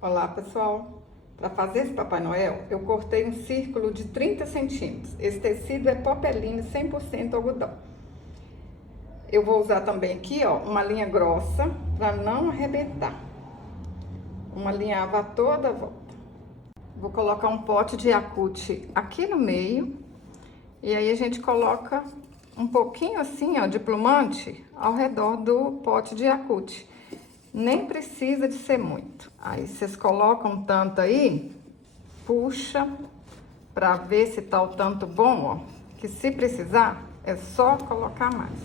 Olá, pessoal! Para fazer esse Papai Noel, eu cortei um círculo de 30 centímetros. Esse tecido é popeline 100% algodão. Eu vou usar também aqui, ó, uma linha grossa para não arrebentar. Uma linha ava toda a volta. Vou colocar um pote de Yakult aqui no meio. E aí a gente coloca um pouquinho assim, ó, de plumante ao redor do pote de Yakult. Nem precisa de ser muito. Aí vocês colocam tanto aí, puxa pra ver se tá o tanto bom, ó. Que se precisar, é só colocar mais.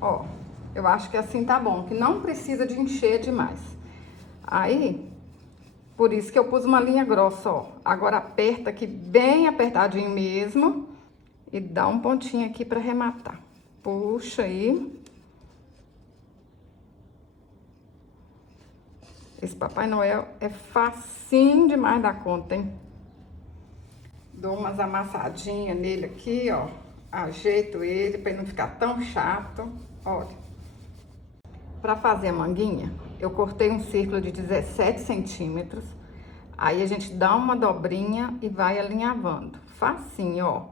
Ó, eu acho que assim tá bom, que não precisa de encher demais. Aí, por isso que eu pus uma linha grossa, ó. Agora aperta aqui bem apertadinho mesmo e dá um pontinho aqui pra arrematar. Puxa aí. Esse Papai Noel é facinho demais da conta, hein? Dou umas amassadinhas nele aqui, ó. Ajeito ele para ele não ficar tão chato. Olha. Para fazer a manguinha, eu cortei um círculo de 17 centímetros. Aí a gente dá uma dobrinha e vai alinhavando. Facinho, ó.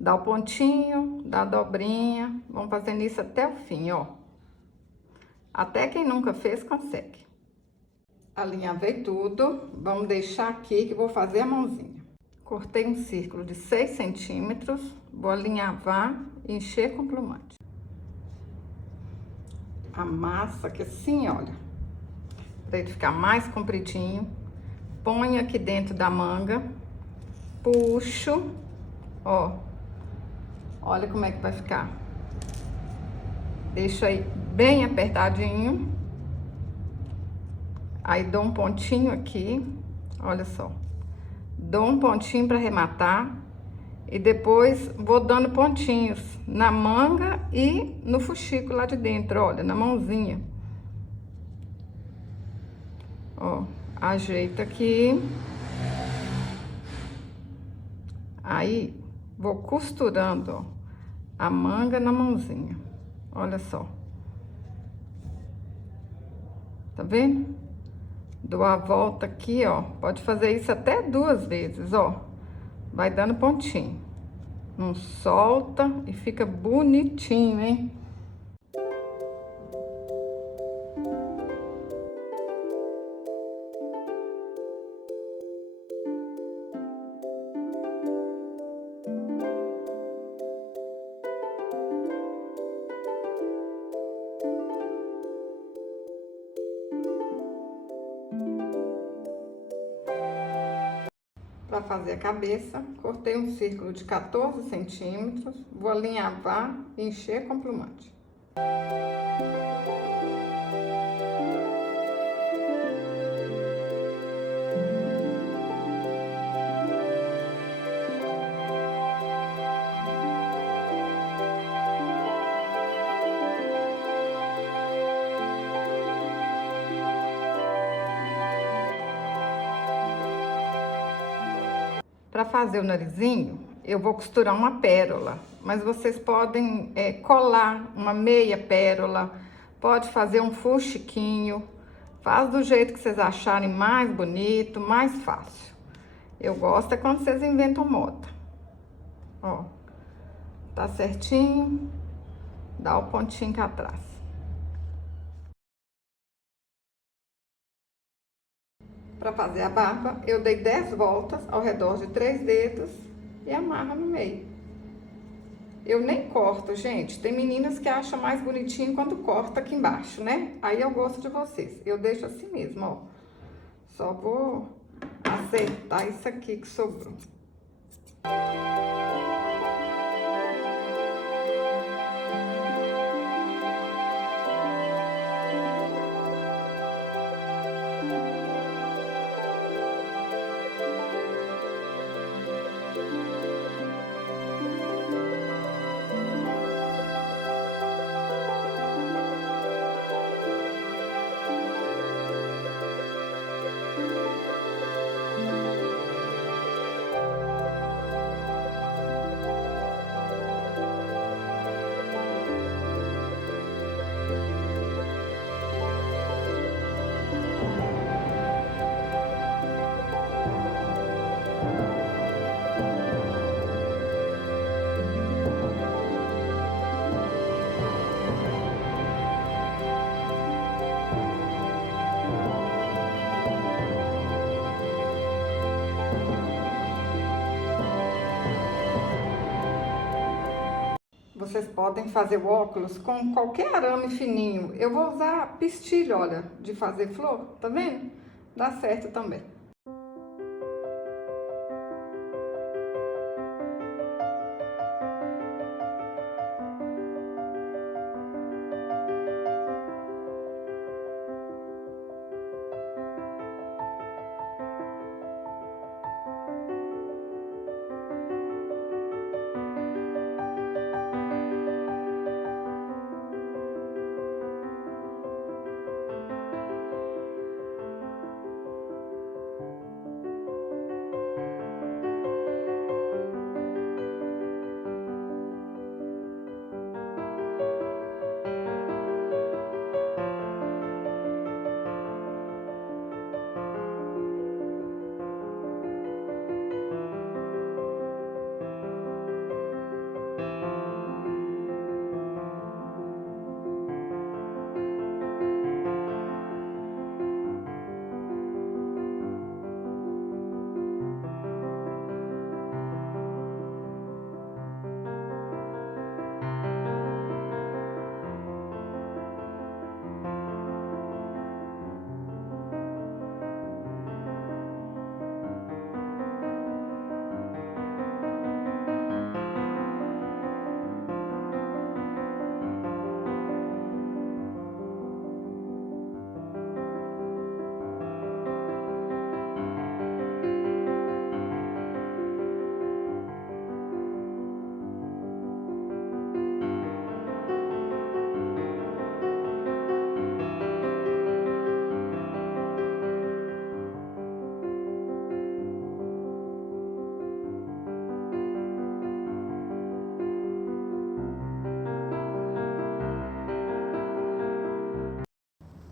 Dá o pontinho, dá a dobrinha. Vamos fazendo isso até o fim, ó. Até quem nunca fez, consegue. Alinhavei tudo. Vamos deixar aqui que eu vou fazer a mãozinha. Cortei um círculo de 6 centímetros, vou alinhavar e encher com plumante. Amassa aqui assim, olha, para ele ficar mais compridinho. Põe aqui dentro da manga, puxo, ó, olha como é que vai ficar. Deixa aí bem apertadinho. Aí dou um pontinho aqui, olha só. Dou um pontinho para arrematar e depois vou dando pontinhos na manga e no fuxico lá de dentro, olha, na mãozinha. Ó, ajeita aqui. Aí vou costurando, ó, a manga na mãozinha. Olha só. Tá vendo? Dou a volta aqui, ó. Pode fazer isso até 2 vezes, ó. Vai dando pontinho. Não solta e fica bonitinho, hein? Para fazer a cabeça, cortei um círculo de 14 centímetros, vou alinhavar e encher com plumante. Para fazer o narizinho, eu vou costurar uma pérola, mas vocês podem colar uma meia pérola, pode fazer um fuxiquinho, faz do jeito que vocês acharem mais bonito, mais fácil. Eu gosto é quando vocês inventam moda. Ó, tá certinho, dá o pontinho cá atrás. Para fazer a barba, eu dei 10 voltas ao redor de 3 dedos e amarro no meio. Eu nem corto, gente. Tem meninas que acham mais bonitinho quando corta aqui embaixo, né? Aí eu gosto de vocês. Eu deixo assim mesmo, ó. Só vou acertar isso aqui que sobrou. vocês podem fazer o óculos com qualquer arame fininho. Eu vou usar pistilho, olha, de fazer flor, tá vendo? Dá certo também.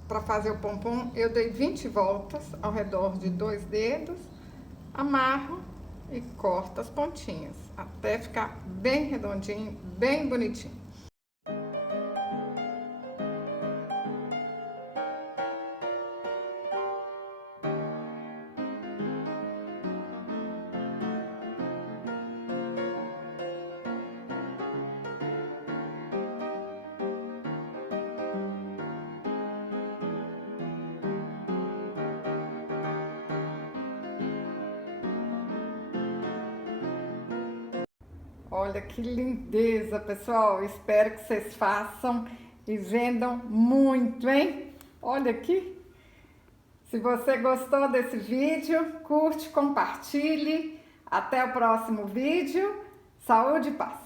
Para fazer o pompom, eu dei 20 voltas ao redor de 2 dedos, amarro e corto as pontinhas, até ficar bem redondinho, bem bonitinho. Olha que lindeza, pessoal. Espero que vocês façam e vendam muito, hein? Olha aqui. Se você gostou desse vídeo, curte, compartilhe. Até o próximo vídeo. Saúde e paz.